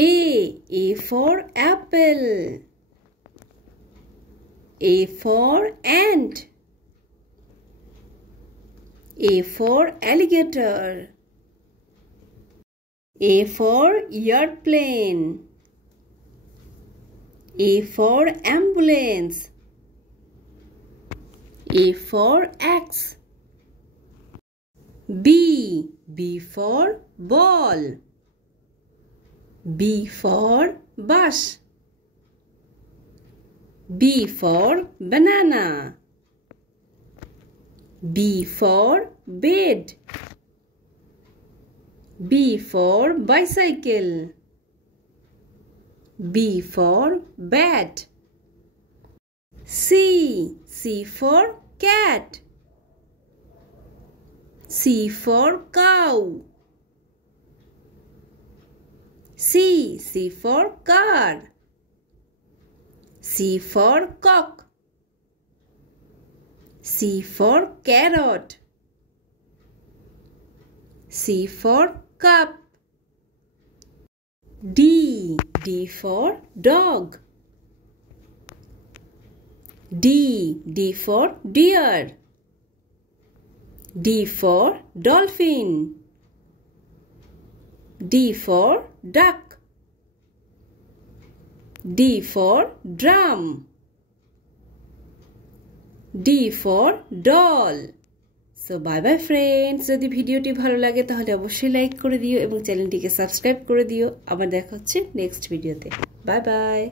A for apple. A for ant. A for alligator. A for airplane. A for ambulance. A for axe. B for ball. B for bus. B for banana. B for bed. B for bicycle. B for bat. C for cat. C for cow. C for car. C for cock. C for carrot. C for cup. D for dog. D for deer. D for dolphin. D for duck. D for drum. D for doll. So bye bye friends. যদি ভিডিওটি ভালো লাগে তাহলে অবশ্যই like করে দিও এবং চ্যানেলটিকে সাবস্ক্রাইব করে দিও। আবার দেখা হচ্ছে নেক্সট ভিডিওতে। Bye bye.